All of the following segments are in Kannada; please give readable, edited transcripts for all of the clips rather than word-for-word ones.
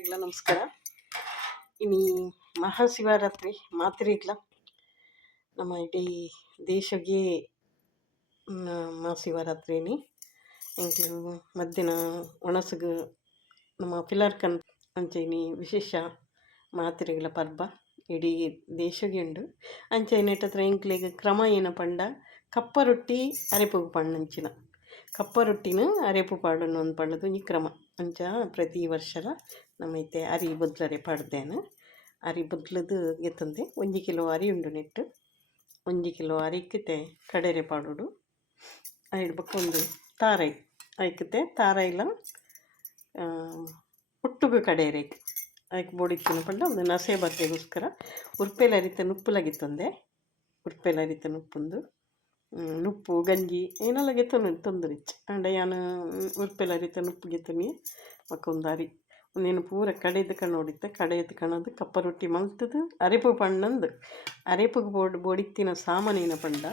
ಎಲ್ಲರಿಗೆಲ್ಲ ನಮಸ್ಕಾರ. ಇನ್ನು ಮಹಾಶಿವರಾತ್ರಿ ಮಾತ್ರಿಗ್ಲ ನಮ್ಮ ಇಡೀ ದೇಶಗೆ ಮಹಾಶಿವರಾತ್ರಿನಿ ಎಂಕ್ಲು ಮಧ್ಯಾಹ್ನ ಒಣಸಗು ನಮ್ಮ ಪಿಲಾರ್ಕನ್ ಅಂಚೈನಿ ವಿಶೇಷ ಮಾತ್ರೆಗಳ ಪರ್ಬ ಇಡೀ ದೇಶಗೆ ಉಂಡು. ಅಂಚೈನ ಇಟ್ಟತ್ರ ಎಂಕ್ಲೆಗ್ ಕ್ರಮ ಏನ ಪಂಡ ಕಪ್ಪ ರೊಟ್ಟಿ ಅರೆಪೋಗು ಪಣ್ಣಂಚಿನ ಕಪ್ಪ ರೊಟ್ಟಿನ ಅರೆಪು ಪಾಡನ್ನು ಒಂದು ಪಂಡದು ಈ ಕ್ರಮ ಅಂಚ ಪ್ರತಿ ವರ್ಷಲ ನಮ್ಮೈತೆ ಅರಿ ಬದ್ಲರೆ ಪಾಡ್ದೇನು. ಅರಿ ಬದ್ಲದು ಗೆತ್ತಂದೆ 1 ಕಿಲೋ ಅರಿ ಉಂಡು ನೆಟ್ಟು 1 ಕಿಲೋ ಅರಿಕ್ಕಿತೆ ಕಡೆರೆ ಪಾಡೋಡು ಐಡ್ಬೇಕು ಒಂದು ತಾರೈ ಐಕ್ಕಿತೆ ತಾರೈಲ ಒಟ್ಟುಗು ಕಡೆರೆ ಐಕ್ ಬೋಡಿತ್ತಿನ ಪಂಡ ಒಂದು ನಸೆ ಬತ್ತೆಗೋಸ್ಕರ ಉರ್ಪೆಲ ಅರಿತ ನುಪ್ಪುಲಗಿತ್ತಂದೆ ಉರ್ಪೆಲ ಅರಿತ ನುಪ್ಪುಂದು ನುಪ್ಪು ಗಂಜಿ ಏನೆಲ್ಲ ಗೆತ್ತನು ತೊಂದರಿಚ್ಚು ಅಂಡ ಯಾನು ಉರ್ಪೆಲ ಅರಿತ ನುಪ್ಪು ಗೆತ್ತನಿ ಮಕ್ಕೊಂದು ಅರಿ ಒಂದೇನು ಪೂರ ಕಡೆದು ನೋಡಿತ್ತೆ ಕಡೆಯದು ಕಣದು ಕಪ್ಪ ರೊಟ್ಟಿ ಮಲ್ತದು ಅರೆಪು ಪಣ್ಣಂದು ಅರೆಪುಗೆ ಬೋಡಿತ್ತಿನ ಸಾಮಾನೇನ ಪಂಡ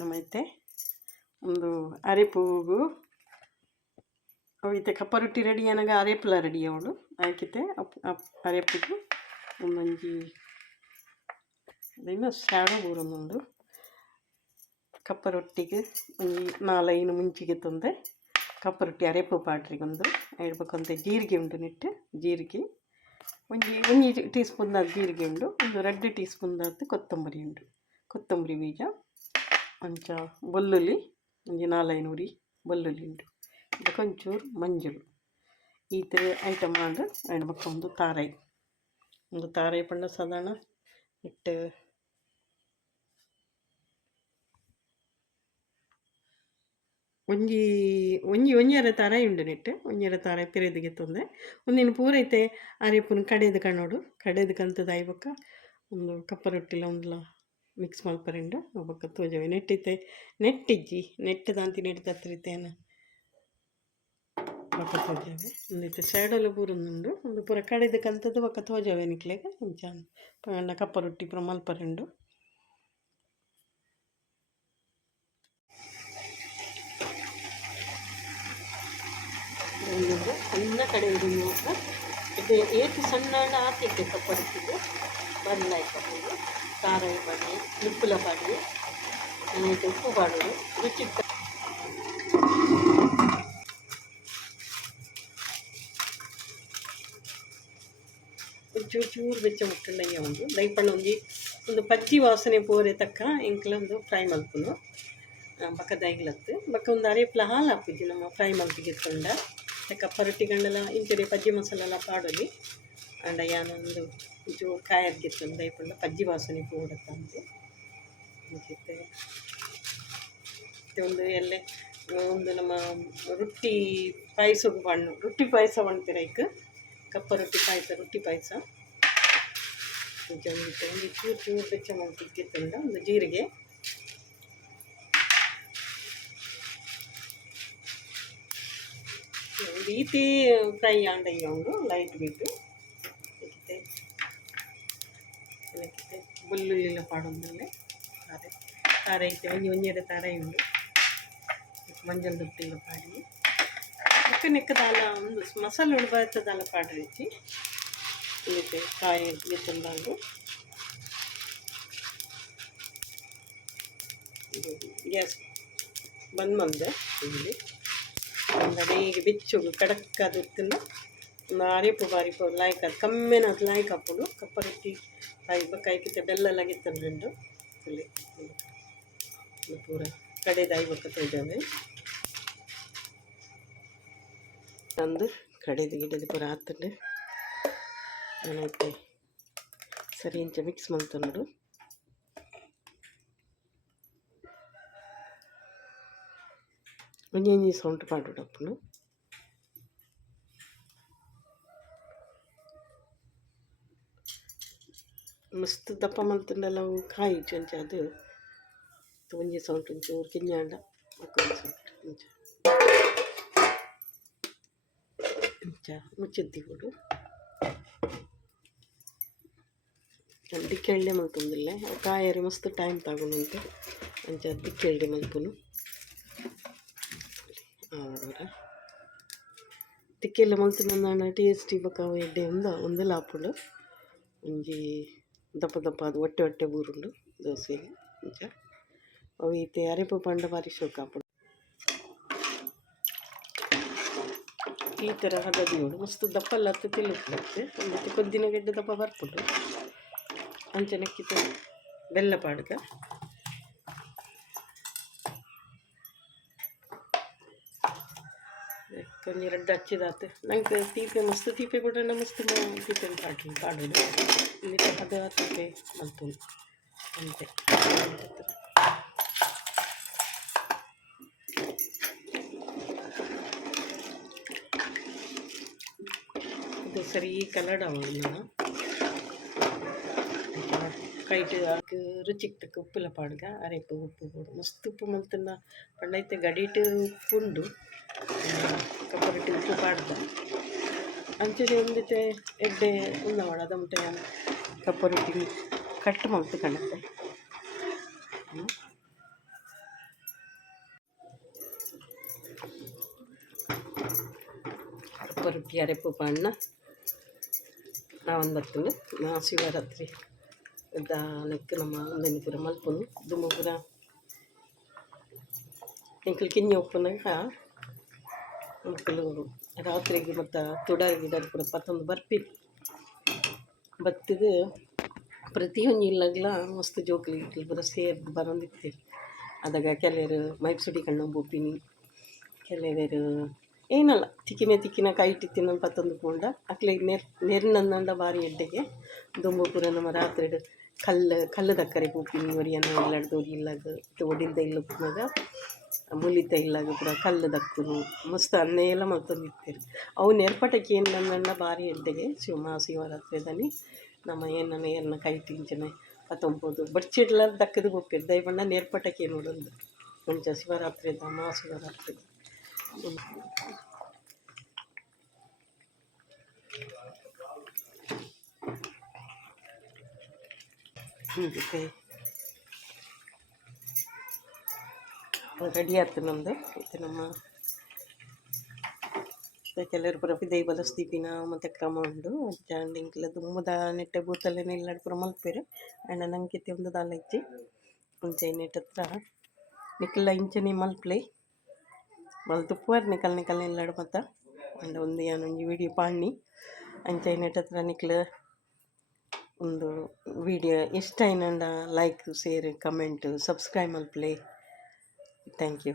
ನಮ್ಮೈತೆ ಒಂದು ಅರೆಪುಗು ಅವೈತೆ ಕಪ್ಪ ರೊಟ್ಟಿ ರೆಡಿ ಏನಾಗ ಅರೆಪುಲ ರೆಡಿ ಅವಳು ಆಯ್ಕಿತೆ ಅರೆಪುಗು ಒಂದೊಂಜಿ ಅದೇನು ಸ್ಯಾಡೋ ಬೂರೊಂದುಂಡು ಕಪ್ಪ ರೊಟ್ಟಿಗೆ ಒಂದು 4-5 ಮುಂಚಿಗೆ ತಂದೆ ಕಪ್ಪ ರೊಟ್ಟಿ ಅರೆಪು ಪಾಡ್ರಿಗೊಂದು ಹೇಳ್ಬೇಕಂತ ಜೀರಿಗೆ ಉಂಡು ನೆಟ್ಟು ಜೀರಿಗೆ ಒಂಜಿ ಟೀ ಸ್ಪೂನ್ದಾದ ಜೀರಿಗೆ ಉಂಡು ಒಂದು 2 ಟೀ ಸ್ಪೂನ್ದಾದ ಕೊತ್ತಂಬರಿ ಉಂಡು ಕೊತ್ತಂಬರಿ ಬೀಜ ಅಂಚ ಬೆಳ್ಳುಳ್ಳಿ ಒಂಜಿ 4-5 ಉರಿ ಬೆಳ್ಳುಳ್ಳಿ ಉಂಡು ಅದಕ್ಕೆ ಒಂಚೂರು ಮಂಜಳು ಈ ಥರ ಐಟಮ್ ಮಾಡಿ ಹೇಳ್ಬೇಕು. ಒಂದು ತಾರೈ ಪಂಡ ಸಾಧಾರಣ ಇಟ್ಟು ಒಂಜಿ ತಾರಾಯಿ ಉಂಡು ನೆಟ್ಟು ಒಂಜರ ತಾರಾಯಿ ಪಿರೆದಿಗೆ ತೊಂದೆ ಒಂದಿನ ಪೂರೈತೆ ಅರೆಪುನ ಕಡೆದು ಕಣ್ಣೋಡು ಕಡೆದು ಕಂತದ ಐಬಕ್ಕ ಒಂದು ಕಪ್ಪ ರೊಟ್ಟಿಲ ಒಂದ್ಲ ಮಿಕ್ಸ್ ಮಲ್ಪರೆಂಡು ಒಬ್ಬಕ್ಕ ತೋಜವೆ ನೆಟ್ಟಿತ್ತೆ ನೆಟ್ಟಿಜ್ಜಿ ನೆಟ್ಟದಂತಿ ನೆಟ್ಟದತ್ರಿತೇನು ಬಕ್ಕ ತೋಜವೆ ಒಂದಿತ್ತು ಸೈಡಲ್ಲಿ ಪೂರೊಂದುಂಡು ಒಂದು ಪೂರ ಕಡೆದು ಕಂತದ್ದು ಬಕ್ಕ ತೋಜವೆ ನಿಕ್ಲೆಗೆ ಇಂಚಾನ್ ಕಪ್ಪ ರೊಟ್ಟಿ ಪೂರ ಮಲ್ಪರೆಂಡು. ಸಣ್ಣ ಕಡೆ ಮಾತ್ರ ಇದು ಏತು ಸಣ್ಣ ಹಾಕಿದ್ದೆ ಕಪ್ಪ ರೊಟ್ಟಿಗೆ ಬದಲಾಯಿ ಕಪ್ಪು ತಾರಾಯಿ ಪಾಡಿ ನಿಪ್ಪುಲ ಪಾಡಿ ಆಮೇಲೆ ಉಪ್ಪು ಪಾಡೋದು ರುಚಿ ಚೂರು ಬೆಚ್ಚ ಮುಟ್ಟಂಗೆ ಒಂದು ದಯಪಣ್ಣ ಒಂದು ಪಚ್ಚಿ ವಾಸನೆ ಪೋರೆ ತಕ್ಕ ಇಂಕ್ಲೊಂದು ಫ್ರೈ ಮಲ್ಪುನು ಬಕ್ಕ ದೈಗ್ಲತ್ತು ಬಕ್ಕ ಒಂದು ಅರೆಪ್ಲ ಹಾಲು ಹಾಕಿದ್ವಿ ನಮ್ಮ ಫ್ರೈ ಮಲ್ಪಿಗೆ ಎತ್ಕೊಂಡ ಕಪ್ಪ ರೊಟ್ಟಿ ಗಂಡಲ ಇಂಚೆ ಪಜ್ಜಿ ಮಸಾಲ ಎಲ್ಲ ಪಾಡೋಲಿ ಅಂಡ ಯಾನೊಂದು ಚೂರು ಕಾಯರ್ಗಿತ್ತು ದಯಪಂಡ ಪಜ್ಜಿ ವಾಸನೆ ಪೋಡತ್ತಂತೆ ಮುಗಿತೆ ಒಂದು ಎಲ್ಲೆ ಒಂದು ನಮ್ಮ ರೊಟ್ಟಿ ಪಾಯಸಕ್ಕೆ ಬಣ್ಣು ರೊಟ್ಟಿ ಪಾಯಸ ಮಾಡ್ತೀರೈಕ್ ಕಪ್ಪ ರೊಟ್ಟಿ ಪಾಯಸ ಒಂದು ಚೂರು ಬೆಚ್ಚ ಮಾಡ್ತಿದ್ದಂಡ ಒಂದು ಜೀರಿಗೆ ಒಂದು ಈತಿ ಫ್ರೈ ಆಂಡಯ್ಯ ಉಂಡು ಲೈಟ್ ಬಿಟ್ಟು ಇದಕ್ಕೆ ಬೆಳ್ಳುಳ್ಳಿಲ ಪಾಡೊಂದಲ್ಲೇ ತಾರೈ ಐತೆ ಒಂಜರ ತಾರಾಯಿ ಉಂಡು ಮಂಜಲ್ ದೊಟ್ಟಿಲ್ಲ ಪಾಡಿ ನೆಕ್ಕದಾಲ ಒಂದು ಮಸಾಲೆ ಉಡ್ಬಾರ್ತದಾಲ ಪಾಡ್ರಿಚ್ಚಿ ಇದಕ್ಕೆ ಕಾಯಿ ಗೆತ್ತಂದು ಗ್ಯಾಸ್ ಬಂದ್ ಮಂದೆ ಇಲ್ಲಿ ಅಂದರೆ ಈಗ ಬೆಚ್ಚು ಕಡಕ್ಕಾದ ತಿನ್ನ ಒಂದು ಅರೆಪು ಬಾರಿಪು ಲಾಯ್ಕ್ ಅದು ಕಮ್ಮಿನ ಅದು ಲಾಯ್ಕ್ ಹಾಕೋದು ಕಪ್ಪ ರೊಟ್ಟಿ ಕಾಯ್ಕಿತ್ತೆ ಬೆಲ್ಲ ಎಲ್ಲ ಗೆತ್ತಂಡು ಅಲ್ಲಿ ಪೂರ ಕಡೆದು ಐಬಕ್ಕ ತೊಯ್ದಾವೆ ತಂದು ಕಡೆದು ಗಿಡದ ಪೂರ ಹಾತಂಡು ಏನೈತೆ ಸರಿ ಇಂಚ ಮಿಕ್ಸ್ ಮಾಡ್ತಂಡು ಒಂಜಿ ಸೌಂಟ್ ಪಾಡೋಡಪ್ಪನು ಮಸ್ತ್ ದಪ್ಪ ಮಲ್ತಂಡಲ್ಲ ಅವು ಕಾಯಿ ಚಂಚ ಅದು ಒಂಜಿ ಸೌಂಟ್ ಒಂಚೂರು ಕಿಂಜಾಂಡ ಮಕ್ಕೊಂದು ಸೌಂಟ್ ಇಂಚ ಮುಚ್ಚಿದ್ದಿ ಕೊಡು ದಿಕ್ಕೆಳ್ಳೆ ಮಲ್ತೊಂದಿಲ್ಲ ಕಾಯರಿ ಮಸ್ತ್ ಟೈಮ್ ತಗೊಂಡಂತೆ ಅಂಚ ದಿಕ್ಕೆಳ್ಳೆ ಮಲ್ಪುನು ತಿಕ್ಕೆಲ್ಲ ಮಲ್ತಿನ ಟೇಸ್ಟಿ ಬೊಕ ಎಡ್ಡೆ ಒಂದು ಲಾಪುಂಡು ಒಂಜಿ ದಪ್ಪ ದಪ್ಪ ಅದು ಹೊಟ್ಟೆ ಹೊಟ್ಟೆ ಬೂರುಂಡು ದೋಸೆಗೆ ಅಂಚ ಅವು ಈತೆ ಅರೆಪು ಪಂಡ ಬಾರಿ ಶೋಕ ಆಪುಂಡು ಈ ಥರ ಹದದಿಯೋಡು ಮಸ್ತ್ ದಪ್ಪ ಲತ್ತು ತಿನ್ನುತ್ತೆ ಒಂದು ಕೊದ್ದಿನ ಗೆಡ್ಡೆ ದಪ್ಪ ಬರ್ಪುಂಡು ಅಂಚನಕ್ಕಿತ್ತು ಬೆಲ್ಲ ಪಾಡ್ಗ ಕೊಂಚ ರಡ್ಡು ಹಚ್ಚಿದಾತು ನಂಗೆ ತೀಪೆ ಮಸ್ತ್ ತೀಪೆ ಬಿಡ್ರೆ ಮಸ್ತ್ ತೀಪೆ ಪಾಡೋದು ಇಲ್ಲಿ ಹದ ತೀಪೆ ಮಲ್ಪುಂಡು ಅಂತೆ ಇದು ಸರಿ ಕಲಡ ನಾನು ಕೈಟ್ ಆಗ ರುಚಿಗೆ ತಕ್ಕ ಉಪ್ಪುಲ ಪಾಡ್ಗ ಅರೆಪು ಉಪ್ಪು ಕೊಡು ಮಸ್ತ್ ಉಪ್ಪು ಮಲ್ತನ್ನ ಪಂಡೈತೆ ಗಡಿಟ್ ಉಪ್ಪುಂಡು ಕಪ್ಪರಟ್ಟಿ ಉಪ್ಪು ಪಾಡ್ದ ಅಂಚನೆ ಒಂದಿತ್ತೆ ಎಡ್ಡೆ ಉಂದ ಮಾಡ ಅದಮಟೆ ಕಪ್ಪರೊಟ್ಟಿ ಕಟ್ ಮಲ್ತು ಕಣತ್ತೆ ಕಪ್ಪರೊಟ್ಟಿ ಅರೆಪು ಪಾಡ್ನ ನಾವೊಂದು ಬರ್ತೇನೆ ಶಿವರಾತ್ರಿ ದಾನಕ್ಕೆ ನಮ್ಮ ಒಂದನೇ ಪುರ ಮಲ್ಪುನು ದುಮ್ಮ ಪುರ ಎಂಕಲ್ ಕಿಂಜ ಉಪ್ಪುನಾಗ ಮಕ್ಕಳು ರಾತ್ರಿಗೆ ಮತ್ತು ತುಡಾರಿ ಗಿಡದ ಪುರ ಪತ್ತೊಂದು ಬರ್ಪಿ ಬತ್ತಿದು ಪ್ರತಿಯೊಂದು ಇಲ್ಲಾಗ್ಲ ಮಸ್ತ್ ಜೋಕ್ಲಿ ಇಟ್ಲು ಪುರ ಸೇರ್ದು ಬರೋಂದಿರ್ತೀವಿ ಅದಾಗ ಕೆಲವರು ಮೈಪ್ಸುಡಿ ಕಣ್ಣು ಬೊಪ್ಪಿನಿ ಕೆಲವರು ಏನಲ್ಲ ತಿಕ್ಕಿನ ಕೈ ತಿಕ್ಕಿನ ಪತ್ತೊಂದು ಪೋಂಡ ಅಕ್ಲಿಗೆ ನೆರ್ನಂದ ಬಾರಿ ಎಡ್ಡೆಗೆ ದುಂಬು ಪುರ ನಮ್ಮ ರಾತ್ರಿ ಕಲ್ಲು ದಕ್ಕರೆ ಪೂಪಿನಿ ಒರಿಯನ್ನ ಇಲ್ಲಾಡ್ದು ಇಲ್ಲಾಗ ಒಡಿಲ್ದ ಇಲ್ಲ ಉಪ್ಪಿನಾಗ ಮುಲಿತ ಇಲ್ಲಾಗ ಪೂರ ಕಲ್ಲು ದಕ್ಕುನು ಮಸ್ತ್ ಅನ್ನೆ ಎಲ್ಲ ಮಲ್ತೊಂದಿರ್ತೀರಿ ಅವು ನೆರ್ಪಟಕ್ಕೆ ಏನು ನನ್ನ ಭಾರಿ ಎಡ್ಡೆಗೆ ಶಿವರಾತ್ರಿದಲ್ಲಿ ನಮ್ಮ ಏನನ್ನ ಕೈ ತಿಂಚನೆ ಪತ್ತೊಂಬೋದು ಬಡ್ಚಿಡ್ಲ ದಕ್ಕದು ಹೋಗ್ತಿರ್ ದಯಬಣ್ಣ ನೆರ್ಪಟಕ್ಕೆ ನೋಡೊಂದು ಮುಂಚೆ ಶಿವರಾತ್ರಿದ ಮಹಾಶಿವರಾತ್ರಿ ರೆಡಿ ಆಯ್ತು ನಮ್ಮದು ಮತ್ತು ನಮ್ಮ ಕೆಲವರು ಪುರ ದೈ ಬಲಸ್ದೀಪಿನ ಮತ್ತು ಕ್ರಮ ಉಂಡು ಜಾಂಡಿಂಕ್ಲ ದುಮ್ಮದ ನೆಟ್ಟೆ ಬೂತಲ್ಲೇನೆ ಇಲ್ಲಾಡ್ ಪುರ ಮಲ್ಪೇರು ಆ್ಯಂಡ ನಂಗೆ ಒಂದು ದಾಲ ಇಚ್ಚಿ ಮುಂಚೆ ನೆಟ್ಟ ಹತ್ರ ನಿಕ್ಕಲ್ಲ ಇಂಚನೆ ಮಲ್ಪ್ಲೆ ಮಲ್ತುಪ್ಪುವಾರು ನಿಕಲ್ ಇಲ್ಲಾಡು ಮತ್ತು ಆ್ಯಂಡ ಒಂದು ಏನೊಂದು ವಿಡಿಯೋ ಪಾಣಿ ಅಂಚೆ ನೆಟ್ಟ ಹತ್ರ ನಿಕ್ಲ ಒಂದು ವಿಡಿಯೋ ಇಷ್ಟ ಏನಂಡ ಲೈಕ್ ಶೇರ್ ಕಮೆಂಟ್ ಸಬ್ಸ್ಕ್ರೈಬ್ ಮಲ್ಪ್ಲೆ ಥ್ಯಾಂಕ್ ಯು.